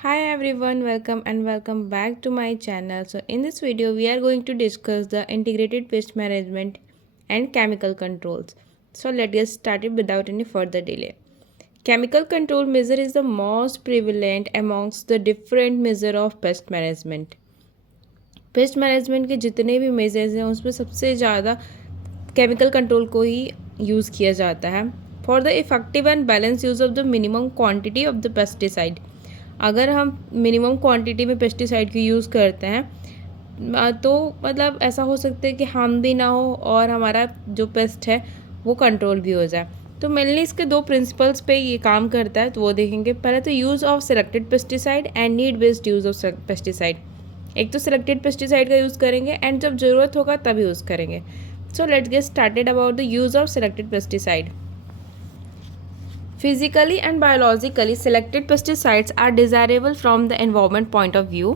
Hi everyone, welcome back to my channel. So in this video we are going to discuss the integrated pest management and chemical controls. So let's get started without any further delay. Chemical control measure is the most prevalent amongst the different measure of pest management. Pest management के जितने भी measures हैं उसमें सबसे ज़्यादा chemical control को ही use किया जाता है for the effective and balance use of the minimum quantity of the pesticide. अगर हम मिनिमम क्वांटिटी में पेस्टिसाइड की यूज़ करते हैं तो मतलब ऐसा हो सकता है कि हार्म भी ना हो और हमारा जो पेस्ट है वो कंट्रोल भी हो जाए। तो मेनली इसके दो प्रिंसिपल्स पे ये काम करता है, तो वो देखेंगे। पहले तो use of selected pesticide and need based use of pesticide. एक तो सिलेक्टेड पेस्टिसाइड का यूज़ करेंगे एंड जब ज़रूरत होगा तब यूज़ करेंगे। So let's get started about the use of selected pesticide. Physically and biologically, selected pesticides are desirable from the environment point of view.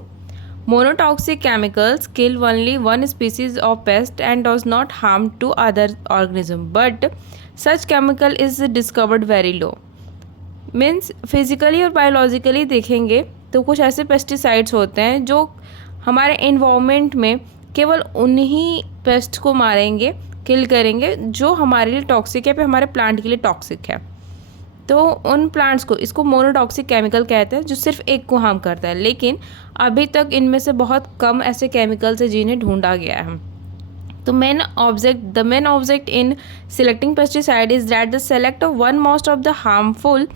Monotoxic chemicals kill only one species of pest and does not harm to other organisms, but such chemical is discovered very low. Means physically और biologically देखेंगे तो कुछ ऐसे pesticides होते हैं जो हमारे environment में केवल उन्हीं पेस्ट को मारेंगे, किल करेंगे जो हमारे लिए टॉक्सिक है, पे हमारे प्लांट के लिए टॉक्सिक है। तो उन प्लांट्स को, इसको मोनोटॉक्सिक केमिकल कहते हैं, जो सिर्फ एक को हार्म करता है। लेकिन अभी तक इनमें से बहुत कम ऐसे केमिकल्स हैं जिन्हें ढूंढा गया है। तो the main object in selecting pesticide is that the select of one most of the harmful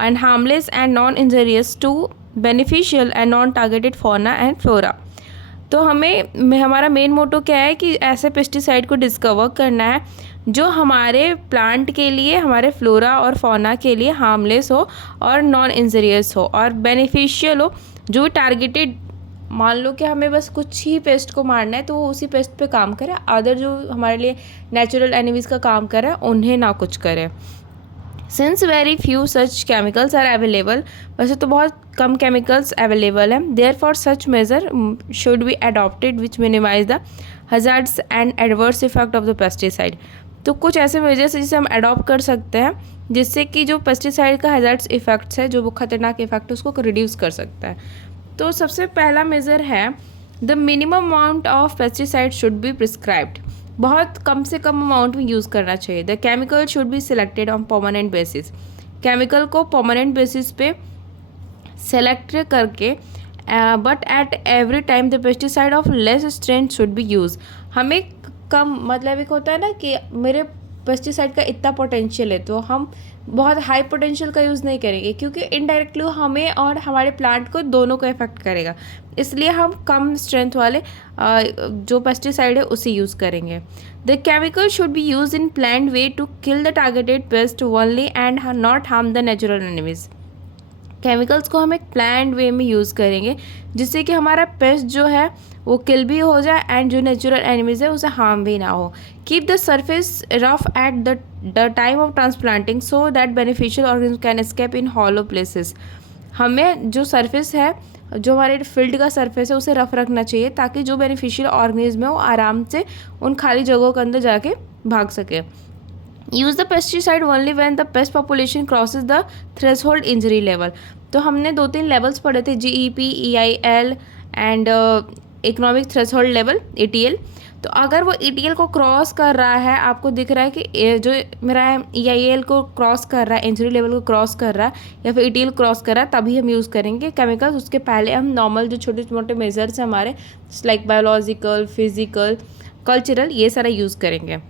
and harmless and non injurious to beneficial and non targeted fauna and flora. तो हमारा मेन मोटो क्या है कि ऐसे pesticide को discover करना है जो हमारे प्लांट के लिए, हमारे फ्लोरा और फौना के लिए हार्मलेस हो और नॉन इंजरियस हो और बेनिफिशियल हो, जो टारगेटेड। मान लो कि हमें बस कुछ ही पेस्ट को मारना है तो वो उसी पेस्ट पे काम करे, अदर जो हमारे लिए नेचुरल एनिमीज़ का काम करे उन्हें ना कुछ करे। Since very few such chemicals are available, वैसे तो बहुत कम केमिकल्स अवेलेबल हैं, therefore such measure should be adopted which minimise the hazards and adverse effect of the pesticide. तो कुछ ऐसे मेजर्स जिसे हम अडॉप्ट कर सकते हैं जिससे कि जो पेस्टिसाइड का हजार्ड्स इफेक्ट्स है, जो वो खतरनाक इफेक्ट है, उसको रिड्यूस कर सकता है। तो सबसे पहला मेजर है the minimum amount of pesticide should be prescribed. बहुत कम से कम अमाउंट में यूज़ करना चाहिए। The chemical should be selected on permanent basis. Chemical को परमानेंट बेसिस पे सेलेक्ट करके, but at every time the pesticide of less strength should be use. हमें कम, मतलब एक होता है ना कि मेरे पेस्टिसाइड का इतना पोटेंशियल है तो हम बहुत हाई पोटेंशियल का यूज़ नहीं करेंगे, क्योंकि इनडायरेक्टली हमें और हमारे प्लांट को दोनों को इफेक्ट करेगा। इसलिए हम कम स्ट्रेंथ वाले जो पेस्टिसाइड है उसे यूज़ करेंगे। The chemical should be use in planned way to kill the targeted pest only and not harm the natural enemies. Chemicals को हम एक प्लान्ड वे में यूज़ करेंगे जिससे कि हमारा पेस्ट जो है वो किल भी हो जाए एंड जो नेचुरल एनिमीज़ है उसे हार्म भी ना हो। Keep the surface rough at the time of transplanting so that beneficial organism can escape in hollow places. हमें जो सरफेस है, जो हमारे फील्ड का सरफेस है, उसे रफ रखना चाहिए ताकि जो बेनिफिशियल ऑर्गेनिज्म है वो आराम से उन खाली जगहों के अंदर जाके भाग सके। Use the pesticide only when the paste population crosses the threshold injury level. तो हमने 2-3 लेवल्स पढ़े थे, GEP, EIL and economic threshold level, ETL। तो अगर वो ETL को क्रॉस कर रहा है, आपको दिख रहा है कि जो मेरा EIL को क्रॉस कर रहा है, इंजरी लेवल को क्रॉस कर रहा है या फिर ETL क्रॉस कर रहा है, तभी हम यूज़ करेंगे केमिकल्स। उसके पहले हम नॉर्मल जो छोटे मोटे मेजर्स हैं हमारे, लाइक बायोलॉजिकल, फिजिकल, कल्चरल, ये सारा यूज़ करेंगे।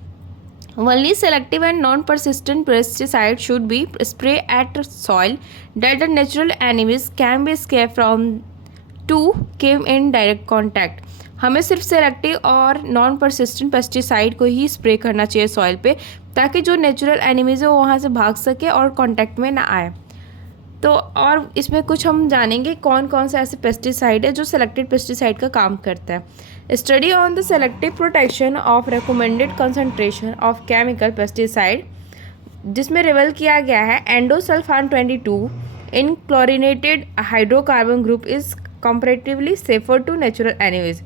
Only selective and non-persistent pesticides should be sprayed at soil that the natural enemies can be escaped from to came in direct contact। हमें सिर्फ सेलेक्टिव और नॉन परसिस्टेंट पेस्टिसाइड को ही spray करना चाहिए soil पे, ताकि जो नेचुरल एनिमीज़ है वो वहाँ से भाग सके और कांटेक्ट में ना आए। तो और इसमें कुछ हम जानेंगे कौन कौन से ऐसे पेस्टिसाइड है जो सेलेक्टेड पेस्टिसाइड का काम करता है। Study on the selective protection of recommended concentration of chemical pesticide, जिसमें रिवेल किया गया है endosulfan 22 in chlorinated hydrocarbon group is comparatively safer to natural enemies.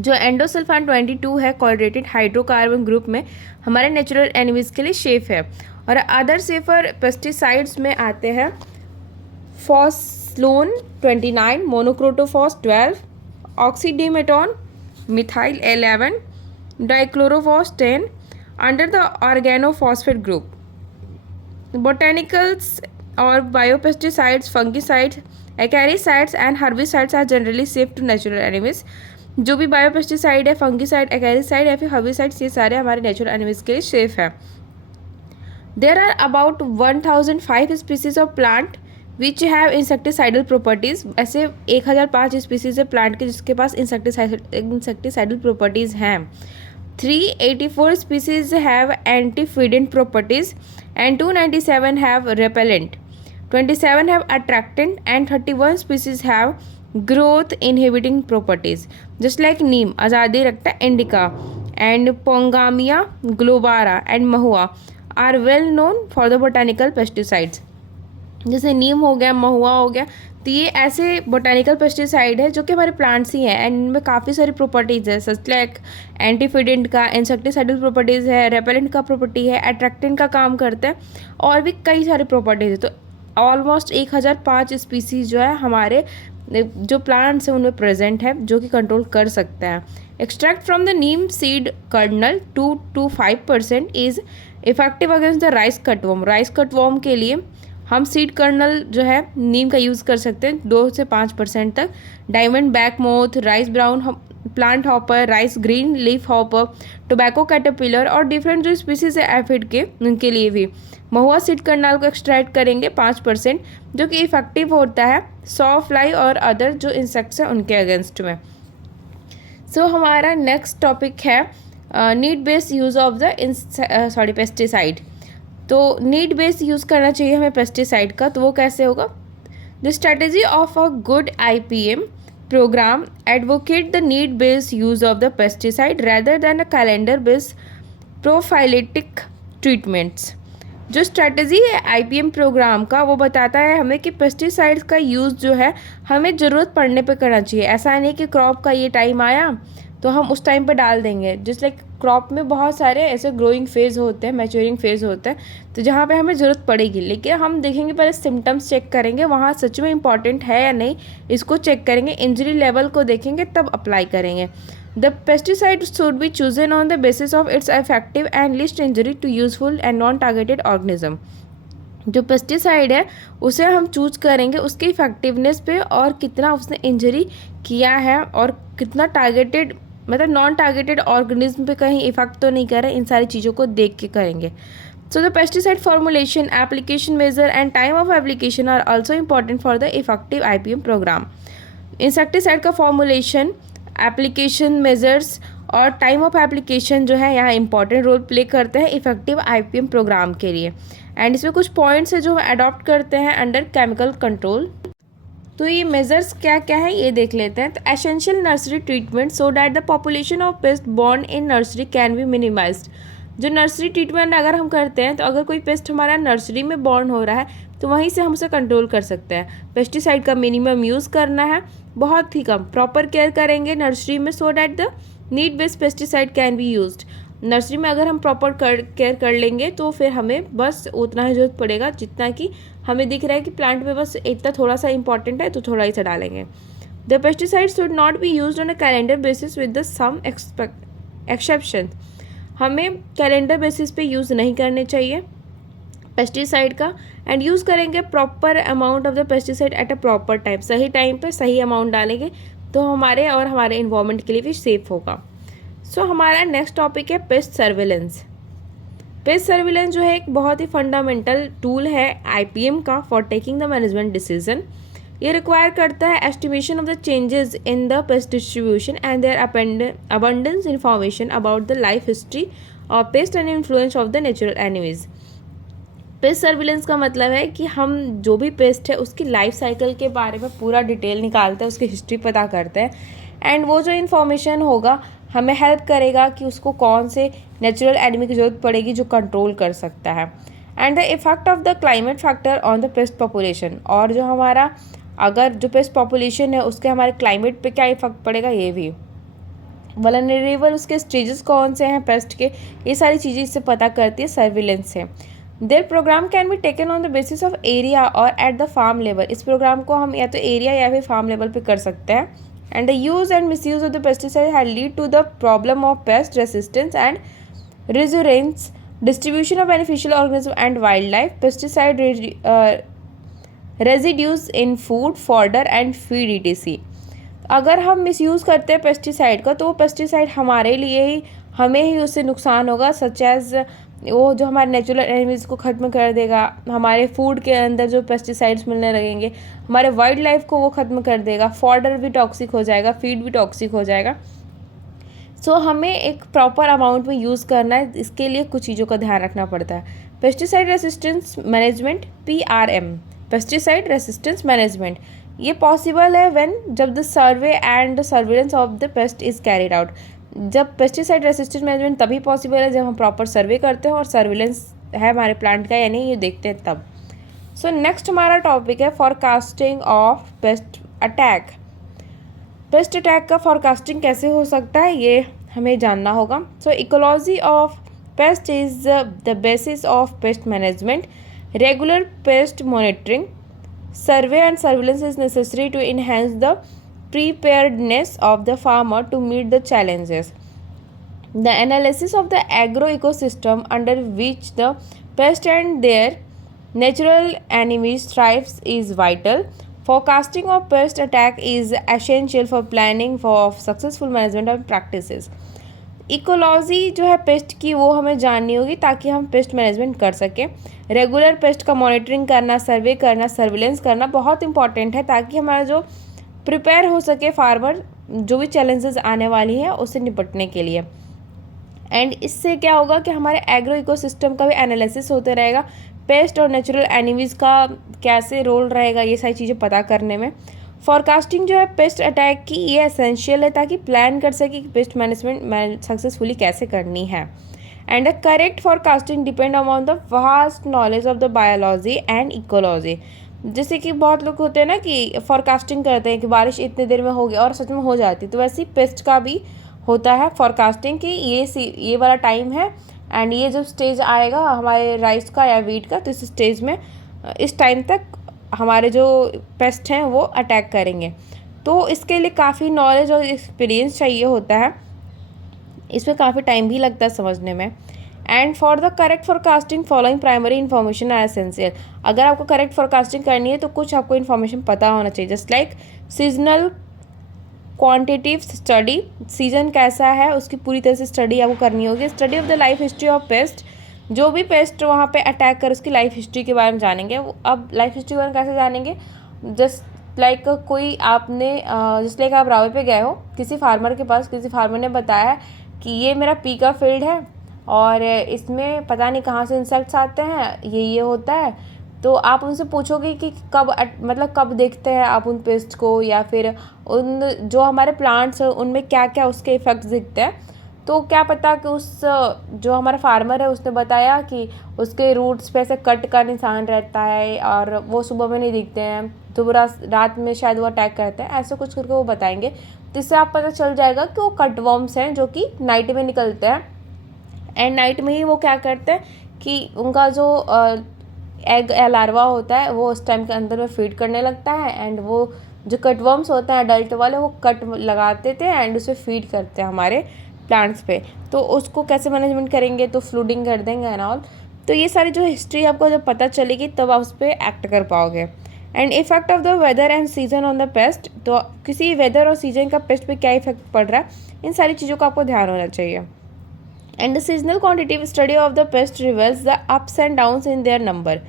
जो एंडोसल्फान 22 है क्लोरिनेटेड हाइड्रोकार्बन ग्रुप में हमारे नेचुरल एनिमीज के लिए सेफ है। और अदर सेफर पेस्टिसाइड्स में आते हैं Sloan 29, monocrotophos 12, oxydimeton, methyl 11, dichlorophos 10 under the organophosphate group. Botanicals or biopesticides, fungicides, acaricides and herbicides are generally safe to natural enemies. जो भी बायोपेस्टिसाइड है, फंगिसाइड, एकेरिसाइड या फिर हर्बिसाइड्स, ये सारे हमारे नेचुरल एनिमल्स के लिए सेफ है. There are about 1005 species of plant which have insecticidal properties. ऐसे 1005 स्पीसीज है प्लांट के जिसके पास इंसेक्टिसाइडल प्रॉपर्टीज़ हैं. 384 species have एंटीफिडेंट properties and 297 have repellent, 27 have attractant and 31 species have growth inhibiting properties. Just like neem, azadi rakta indica, and Pongamia globara and mahua are well known for the botanical pesticides. जैसे नीम हो गया, महुआ हो गया, तो ये ऐसे botanical pesticide है जो कि हमारे प्लांट्स ही हैं एंड इनमें काफ़ी सारी प्रॉपर्टीज़ है. सच लाइक एंटीफिडेंट का, इंसेक्टिसाइडल प्रॉपर्टीज़ है, रेपेलेंट का प्रॉपर्टी है, अट्रैक्टेंट का काम करते हैं और भी कई सारी प्रॉपर्टीज़ है. तो ऑलमोस्ट 1005 स्पीसीज जो है हमारे जो प्लांट्स हैं उनमें प्रेजेंट है जो कि कंट्रोल कर सकते हैं. Extract from the neem seed kernel 2 to 5% is effective against the rice cutworm. Rice cutworm के लिए हम सीड कर्नल जो है नीम का यूज़ कर सकते हैं 2 से 5% तक. Diamond back moth, rice brown plant hopper, rice green leaf hopper, tobacco caterpillar और डिफरेंट जो स्पीसीज है एफिड के, उनके लिए भी महुआ सीड कर्नल को एक्सट्रैक्ट करेंगे 5%, जो कि इफेक्टिव होता है सॉ फ्लाई और अदर जो इंसेक्ट्स हैं उनके अगेंस्ट में. सो हमारा नेक्स्ट टॉपिक है need based use of the pesticide. तो नीड बेस्ड यूज़ करना चाहिए हमें पेस्टिसाइड का. तो वो कैसे होगा? The strategy of a good IPM programme advocate the need based use of the pesticide rather than a calendar based prophylactic treatments. जो स्ट्रैटेजी है IPM प्रोग्राम का वो बताता है हमें कि पेस्टिसाइड्स का यूज़ जो है हमें ज़रूरत पड़ने पे करना चाहिए. ऐसा नहीं कि क्रॉप का ये टाइम आया तो हम उस टाइम पे डाल देंगे. जिस लाइक क्रॉप में बहुत सारे ऐसे ग्रोइंग फेज़ होते हैं, मैच्योरिंग फेज़ होते हैं, तो जहाँ पे हमें ज़रूरत पड़ेगी. लेकिन हम देखेंगे पहले सिम्टम्स चेक करेंगे वहाँ सच में इंपॉर्टेंट है या नहीं, इसको चेक करेंगे, इंजरी लेवल को देखेंगे तब अप्लाई करेंगे. The pesticide should be chosen on the basis of its effective and least injury to useful and non targeted organism. जो पेस्टिसाइड है उसे हम चूज करेंगे उसके इफेक्टिवनेस पे और कितना उसने इंजरी किया है और कितना टारगेटेड, मतलब नॉन टारगेटेड ऑर्गेनिज्म पे कहीं इफेक्ट तो नहीं कर रहा है. इन सारी चीज़ों को देख के करेंगे. So the pesticide formulation, application measure and time of application are also important for the effective IPM programme. Insecticide का फॉर्मुलेशन, एप्लीकेशन मेजर्स और टाइम ऑफ एप्लीकेशन जो है यहाँ इंपॉर्टेंट रोल प्ले करते हैं इफेक्टिव IPM प्रोग्राम के लिए. And इसमें कुछ पॉइंट्स है जो अडॉप्ट करते हैं अंडर केमिकल कंट्रोल. तो ये मेजर्स क्या क्या है ये देख लेते हैं. तो essential nursery treatment so that the population of paste born in nursery can be minimised. जो नर्सरी ट्रीटमेंट अगर हम करते हैं तो अगर कोई पेस्ट हमारा नर्सरी में बॉर्न हो रहा है तो वहीं से हम उसे कंट्रोल कर सकते हैं. पेस्टिसाइड का मिनिमम यूज़ करना है, बहुत ही कम. प्रॉपर केयर करेंगे नर्सरी में so that the need based pesticide can be used. Nursery में अगर हम प्रॉपर केयर कर लेंगे तो फिर हमें बस उतना ही जरूरत पड़ेगा जितना कि हमें दिख रहा है कि प्लांट में बस इतना थोड़ा सा इंपॉर्टेंट है तो थोड़ा ही सा डालेंगे. The pesticide should not be used on a calendar basis with the some exception. हमें कैलेंडर बेसिस पे यूज़ नहीं करने चाहिए पेस्टिसाइड का. एंड यूज़ करेंगे proper amount of the pesticide at a proper time. सही टाइम पे सही अमाउंट डालेंगे तो हमारे और हमारे इन्वायरमेंट के लिए भी सेफ होगा. सो हमारा नेक्स्ट टॉपिक है पेस्ट सर्विलेंस. पेस्ट सर्विलेंस जो है एक बहुत ही फंडामेंटल टूल है IPM का for taking the management decision. ये रिक्वायर करता है estimation of the changes in the pest distribution and their abundance information about the life history of pest and influence of the natural enemies. Pest surveillance का मतलब है कि हम जो भी पेस्ट है उसकी लाइफ साइकिल के बारे में पूरा डिटेल निकालते हैं, उसकी हिस्ट्री पता करते हैं एंड वो जो इन्फॉर्मेशन होगा हमें हेल्प करेगा कि उसको कौन से नेचुरल एनिमी की ज़रूरत पड़ेगी जो कंट्रोल कर सकता है. And the effect of the climate factor on the paste population. और जो हमारा अगर जो पेस्ट पॉपुलेशन है उसके हमारे क्लाइमेट पे क्या इफेक्ट पड़ेगा ये भी. वल्नरेबल उसके स्टेजेस कौन से हैं पेस्ट के, ये सारी चीज़ें इससे पता करती है सर्विलेंस से. Their program can be taken on the basis of area और एट द फार्म लेवल। इस प्रोग्राम को हम या तो एरिया या फिर फार्म लेवल पे कर सकते हैं। And the use and misuse of the pesticide had lead to the problem of pest resistance and resistance, distribution of beneficial organism and wildlife, pesticide residues in food, fodder and feed etc. अगर हम misuse करते हैं pesticide का तो वो pesticide हमारे लिए ही, हमें ही उससे नुकसान होगा, सच एज वो जो हमारे नेचुरल एनिमल्स को ख़त्म कर देगा, हमारे फूड के अंदर जो पेस्टिसाइड्स मिलने लगेंगे, हमारे वाइल्ड लाइफ को वो ख़त्म कर देगा, फॉडर भी टॉक्सिक हो जाएगा, फीड भी टॉक्सिक हो जाएगा। सो हमें एक प्रॉपर अमाउंट में यूज़ करना है, इसके लिए कुछ चीज़ों का ध्यान रखना पड़ता है। Pesticide resistance management PRM, pesticide resistance management, ये पॉसिबल है व्हेन जब the survey and surveillance of the paste is carried out. जब पेस्टिसाइड रेसिस्टेंस मैनेजमेंट तभी पॉसिबल है जब हम प्रॉपर सर्वे करते हैं और सर्विलेंस है हमारे प्लांट का या नहीं ये देखते हैं तब। सो नेक्स्ट हमारा टॉपिक है forecasting of paste attack. Paste attack का फॉरकास्टिंग कैसे हो सकता है ये हमें जानना होगा। सो ecology of paste is the basis of pest management, regular paste monitoring, survey and surveillance is necessary to enhance the preparedness of the farmer to meet the challenges. The analysis of the agro ecosystem under which the pest and their natural enemies thrives is vital. Forecasting of pest attack is essential for planning for successful management of practices. Ecology जो है paste की वो हमें जाननी होगी ताकि हम pest management कर सकें। रेगुलर पेस्ट का मॉनिटरिंग करना, सर्वे करना, सर्विलेंस करना बहुत इंपॉर्टेंट है ताकि हमारा जो प्रिपेयर हो सके फार्मर जो भी चैलेंजेस आने वाली हैं उससे निपटने के लिए। एंड इससे क्या होगा कि हमारे एग्रो इकोसिस्टम का भी एनालिसिस होते रहेगा, पेस्ट और नेचुरल एनिमीज़ का कैसे रोल रहेगा ये सारी चीज़ें पता करने में। फॉरकास्टिंग जो है पेस्ट अटैक की ये एसेंशियल है ताकि प्लान कर सके कि पेस्ट मैनेजमेंट सक्सेसफुली कैसे करनी है। And the correct forecasting depend upon the vast knowledge of the biology and ecology. जैसे कि बहुत लोग होते हैं ना कि फॉरकास्टिंग करते हैं कि बारिश इतने देर में होगी और सच में हो जाती, तो वैसे ही पेस्ट का भी होता है फॉरकास्टिंग कि ये वाला टाइम है एंड ये जब स्टेज आएगा हमारे राइस का या वीट का तो इस स्टेज में इस टाइम तक हमारे जो पेस्ट हैं वो अटैक करेंगे। तो इसके लिए काफ़ी नॉलेज और एक्सपीरियंस चाहिए होता है, इसमें काफ़ी टाइम भी लगता है समझने में। And for the correct forecasting following primary information are essential. अगर आपको करेक्ट फॉरकास्टिंग करनी है तो कुछ आपको इन्फॉर्मेशन पता होना चाहिए, just like seasonal quantitative study, season कैसा है उसकी पूरी तरह से स्टडी आपको करनी होगी। Study of the life history of paste, जो भी पेस्ट वहाँ पे अटैक कर उसकी लाइफ हिस्ट्री के बारे में जानेंगे। अब लाइफ हिस्ट्री के बारे में कैसे जानेंगे, जस्ट लाइक कोई आपने जस्ट लाइक आप रावे पे गए हो किसी फार्मर के पास, किसी फार्मर ने बताया कि ये मेरा पी का फील्ड है और इसमें पता नहीं कहाँ से इंसेक्ट्स आते हैं, ये होता है। तो आप उनसे पूछोगे कि कब देखते हैं आप उन पेस्ट को, या फिर उन जो हमारे प्लांट्स हैं उनमें क्या क्या उसके इफ़ेक्ट्स दिखते हैं। तो क्या पता कि उस जो हमारा फार्मर है उसने बताया कि उसके रूट्स पे ऐसे कट का निशान रहता है और वो सुबह में नहीं दिखते हैं, तो रात में शायद वो अटैक करते हैं, ऐसे कुछ करके वो बताएंगे। तो इससे आप पता चल जाएगा कि वो कटवर्म्स हैं जो कि नाइट में निकलते हैं। एंड नाइट में ही वो क्या करते हैं कि उनका जो एग या लार्वा होता है वो उस टाइम के अंदर में फीड करने लगता है। एंड वो जो कटवर्म्स होते हैं अडल्ट वाले वो कट लगाते थे एंड उसे फीड करते हैं हमारे प्लांट्स पे। तो उसको कैसे मैनेजमेंट करेंगे, तो फ्लूडिंग कर देंगे एंड ऑल। तो ये सारी जो हिस्ट्री आपको जब पता चलेगी तब आप उस पर एक्ट कर पाओगे। And effect of the weather and season on the pest, तो किसी वेदर और सीजन का पेस्ट पे क्या इफेक्ट पड़ रहा है, इन सारी चीज़ों का आपको ध्यान होना चाहिए। And the seasonal quantitative study of the paste reveals the ups and downs in their number.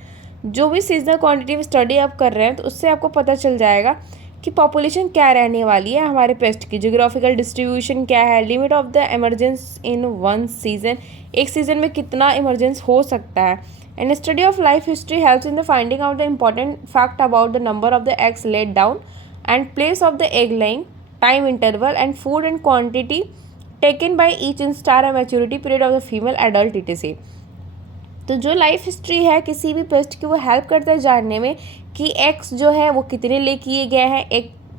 जो भी सीजनल क्वान्टिटिव स्टडी आप कर रहे हैं तो उससे आपको पता चल जाएगा कि पॉपुलेशन क्या रहने वाली है हमारे पेस्ट की, जियोग्राफिकल डिस्ट्रीब्यूशन क्या है, limit of the emergence in one season, एक सीजन में कितना इमरजेंस हो सकता है। And study of life history helps in the finding out the important fact about the number of the eggs laid down and place of the egg laying, time interval and food and quantity taken by each in star and maturity period of the female adult etc. तो जो life history है किसी भी paste की वो help करता है जानने में कि एग्स जो है वो कितने ले किए गए हैं,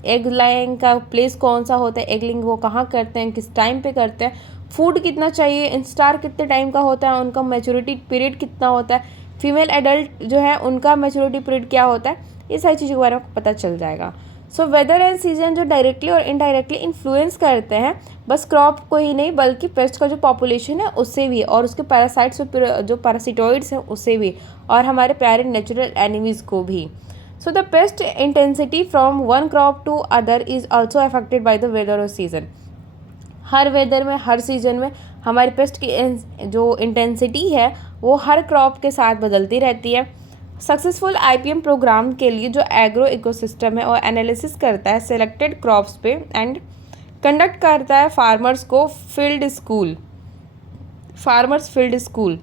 एग लाइंग का प्लेस कौन सा होता है, एग लेइंग वो कहाँ करते हैं, किस टाइम पे करते हैं, फूड कितना चाहिए, इंस्टार कितने टाइम का होता है, उनका मैच्योरिटी पीरियड कितना होता है। फीमेल एडल्ट जो है उनका मैच्योरिटी पीरियड क्या होता है, ये सारी चीज़ों के बारे में आपको पता चल जाएगा। सो वेदर एंड सीजन जो डायरेक्टली और इनडायरेक्टली इन्फ्लुएंस करते हैं बस क्रॉप को ही नहीं बल्कि पेस्ट का जो पॉपुलेशन है उससे भी, और उसके पैरासाइट्स जो पैरासिटॉइड्स हैं उससे भी, और हमारे प्यारे नेचुरल एनिमीज़ को भी। So the pest intensity from one crop to other is also affected by the weather और सीजन। हर वेदर में, हर सीजन में हमारी पेस्ट की जो इंटेंसिटी है वो हर क्रॉप के साथ बदलती रहती है। सक्सेसफुल आईपीएम प्रोग्राम के लिए जो एग्रो इकोसिस्टम है और एनालिसिस करता है सेलेक्टेड क्रॉप्स पे एंड कंडक्ट करता है farmers field school.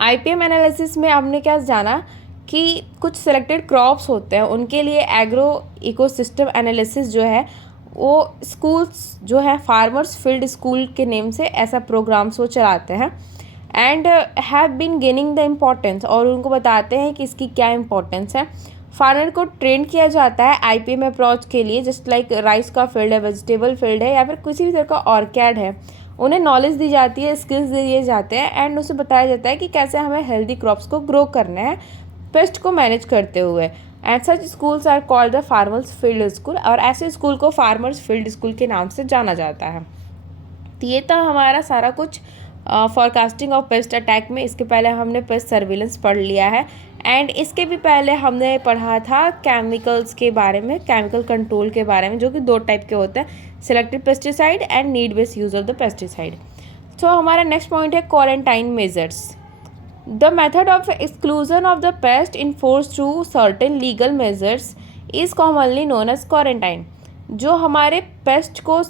IPM analysis में हमने क्या जाना कि कुछ सेलेक्टेड क्रॉप्स होते हैं उनके लिए एग्रो इकोसिस्टम एनालिसिस जो है वो स्कूल्स जो है फार्मर्स फील्ड स्कूल के नेम से ऐसा प्रोग्राम्स वो चलाते हैं and have been gaining the importance, और उनको बताते हैं कि इसकी क्या इम्पोर्टेंस है। फार्मर को ट्रेन किया जाता है आईपीएम अप्रोच के लिए, जस्ट लाइक राइस का फील्ड है, वेजिटेबल फील्ड है या फिर किसी भी तरह का ऑर्किड है। उन्हें नॉलेज दी जाती है, स्किल्स दिए जाते हैं एंड उसे बताया जाता है कि कैसे हमें हेल्दी क्रॉप्स को ग्रो करना है पेस्ट को मैनेज करते हुए। And such schools are called the farmers field school, और ऐसे स्कूल को फार्मर्स फील्ड स्कूल के नाम से जाना जाता है। तो ये था हमारा सारा कुछ फॉरकास्टिंग ऑफ पेस्ट अटैक में। इसके पहले हमने पेस्ट सर्विलेंस पढ़ लिया है एंड इसके भी पहले हमने पढ़ा था केमिकल्स के बारे में, केमिकल कंट्रोल के बारे में, जो कि 2 टाइप के होते हैं, selected pesticide and need based use of the pesticide. तो हमारा नेक्स्ट पॉइंट है quarantine measures. The method of exclusion of the pest enforce through certain legal measures is commonly known as quarantine. जो हमारे paste को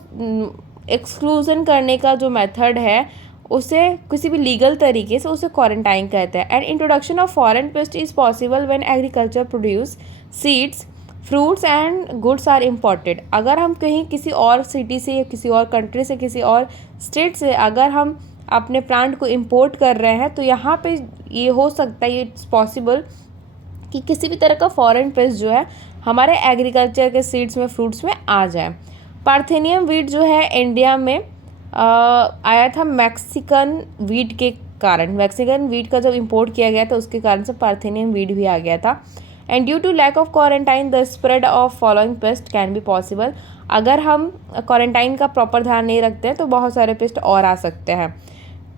exclusion करने का जो method है उसे किसी भी लीगल तरीके से उसे क्वारंटाइन कहते हैं। And introduction of foreign pest is possible when agriculture produce seeds fruits and goods are imported. अगर हम कहीं किसी और सिटी से या किसी और कंट्री से, किसी और स्टेट से अगर हम अपने प्लांट को इम्पोर्ट कर रहे हैं तो यहाँ पे ये हो सकता है, ये इट्स पॉसिबल कि किसी भी तरह का फॉरेन पेस्ट जो है हमारे एग्रीकल्चर के सीड्स में, फ्रूट्स में आ जाए। पार्थेनियम वीट जो है इंडिया में आया था मैक्सिकन वीट के कारण। मैक्सिकन वीट का जब इंपोर्ट किया गया था उसके कारण से पार्थेनियम वीट भी आ गया था। And due to lack of quarantine the spread of following pest can be possible. अगर हम क्वारंटाइन का प्रॉपर ध्यान नहीं रखते हैं तो बहुत सारे पेस्ट और आ सकते हैं।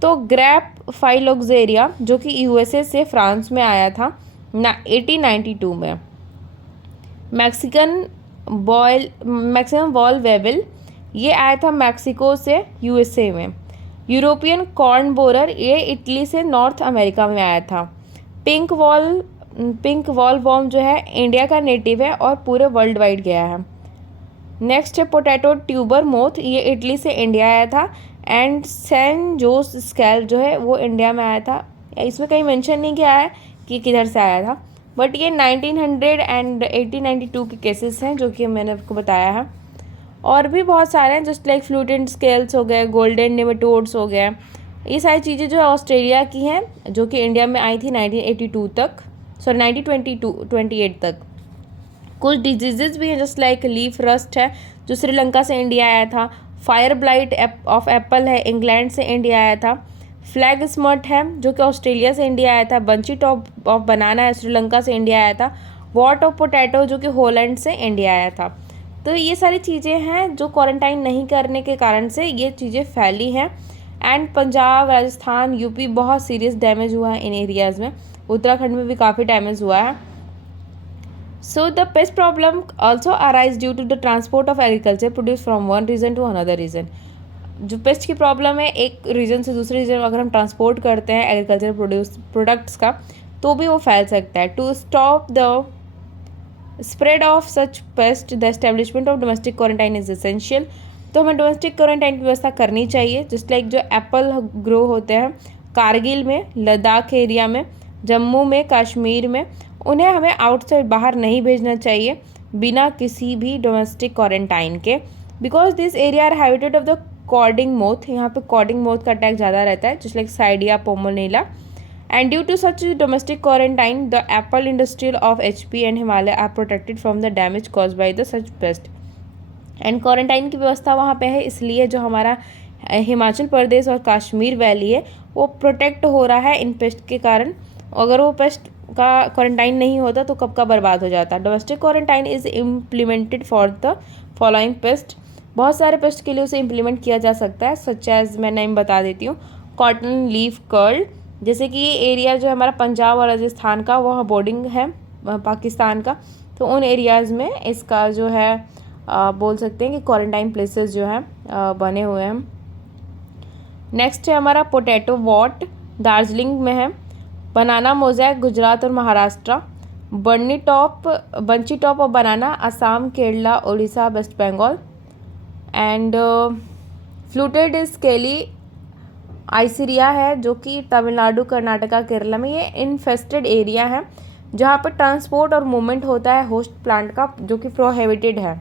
तो ग्रैप फाइलोक्सेरिया जो कि यूएसए से फ्रांस में आया था 1892 में। मैक्सिमम वॉल वेबल ये आया था मैक्सिको से यूएसए में। यूरोपियन कॉर्न बोरर ये इटली से नॉर्थ अमेरिका में आया था। पिंक वॉल वॉर्म जो है इंडिया का नेटिव है और पूरे वर्ल्ड वाइड गया है। नेक्स्ट है पोटैटो ट्यूबर मोथ, ये इटली से इंडिया आया था। एंड सैन जोस स्कैल जो है वो इंडिया में आया था। इसमें कहीं मेंशन नहीं किया है कि किधर से आया था, बट ये 1900 एंड 1892 के केसेस हैं जो कि मैंने आपको बताया है। और भी बहुत सारे हैं, जस्ट लाइक फ्लूटेंट स्केल्स हो गए, गोल्डन नेमेटोड्स हो गए। ये सारी चीज़ें जो है ऑस्ट्रेलिया की हैं जो कि इंडिया में आई थी 1982 तक, सॉरी 1928 तक। कुछ डिजीज़ भी हैं जस्ट लाइक लीफ रस्ट है जो श्रीलंका से इंडिया आया था। फायर ब्लाइट ऑफ एप्पल है, इंग्लैंड से इंडिया आया था। फ्लैग स्मट है जो कि ऑस्ट्रेलिया से इंडिया आया था। बंची टॉप ऑफ बनाना है, श्रीलंका से इंडिया आया था। वॉट ऑफ पोटैटो जो कि हॉलैंड से इंडिया आया था। तो ये सारी चीज़ें हैं जो क्वारंटाइन नहीं करने के कारण से ये चीज़ें फैली हैं। एंड पंजाब, राजस्थान, यूपी बहुत सीरियस डैमेज हुआ है इन एरियाज़ में। उत्तराखंड में भी काफ़ी डैमेज हुआ है। So the pest problem also arise due to the transport of agriculture produce from one region to another region. जो पेस्ट की प्रॉब्लम है एक रीजन से दूसरे रीजन अगर हम ट्रांसपोर्ट करते हैं एग्रीकल्चर प्रोडक्ट्स का तो भी वो फैल सकता है। To stop the spread of such pest the establishment of domestic quarantine is essential. तो हमें डोमेस्टिक क्वारंटाइन की व्यवस्था करनी चाहिए। जस्ट लाइक जो एप्पल ग्रो होते हैं कारगिल में, लद्दाख एरिया में, जम्मू में, कश्मीर में, उन्हें हमें आउटसाइड बाहर नहीं भेजना चाहिए बिना किसी भी डोमेस्टिक क्वारंटाइन के, because this area are habitat of the codling moth. यहाँ पे कॉर्डिंग मोथ का अटैक ज़्यादा रहता है, just like Cydia pomonella. And due to such domestic quarantine the apple industrial of HP and Himalaya are protected from the damage cause by the such pest. And quarantine की व्यवस्था वहाँ पे है, इसलिए जो हमारा हिमाचल प्रदेश और कश्मीर वैली है वो प्रोटेक्ट हो रहा है इन पेस्ट के कारण। अगर वो पेस्ट का क्वारंटाइन नहीं होता तो कब का बर्बाद हो जाता। Domestic quarantine is implemented for the following paste. बहुत सारे पेस्ट के लिए उसे इम्प्लीमेंट किया जा सकता है, सच एज मैं नेम बता देती हूँ। कॉटन लीफ कर्ल, जैसे कि ये एरिया जो है हमारा पंजाब और राजस्थान का, वह बॉर्डिंग है पाकिस्तान का, तो उन एरियाज़ में इसका जो है बोल सकते हैं कि क्वारंटाइन प्लेसेस जो हैं बने हुए हैं। नेक्स्ट है हमारा पोटैटो वॉट, दार्जिलिंग में है। बनाना मोज़ैक, गुजरात और Maharashtra. Bunchy top of banana, Assam, Kerala, Orissa, West Bengal. And fluted scaly Icerya है जो कि तमिलनाडु, कर्नाटका, केरला में। ये इन्फेस्टेड एरिया है जहाँ पर ट्रांसपोर्ट और मूवमेंट होता है होस्ट प्लांट का, जो कि प्रोहिबिटेड है।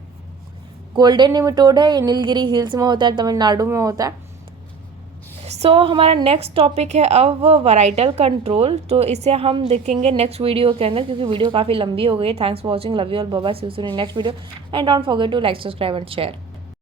गोल्डन निमेटोड है, ये नीलगिरी हिल्स में होता है, तमिलनाडु में होता है। सो हमारा नेक्स्ट टॉपिक है अब वराइटल कंट्रोल, तो इसे हम देखेंगे नेक्स्ट वीडियो के अंदर, क्योंकि वीडियो काफ़ी लंबी हो गई है। Thanks for watching, love you all, bye bye, see you soon in next video and don't forget to like, subscribe and share.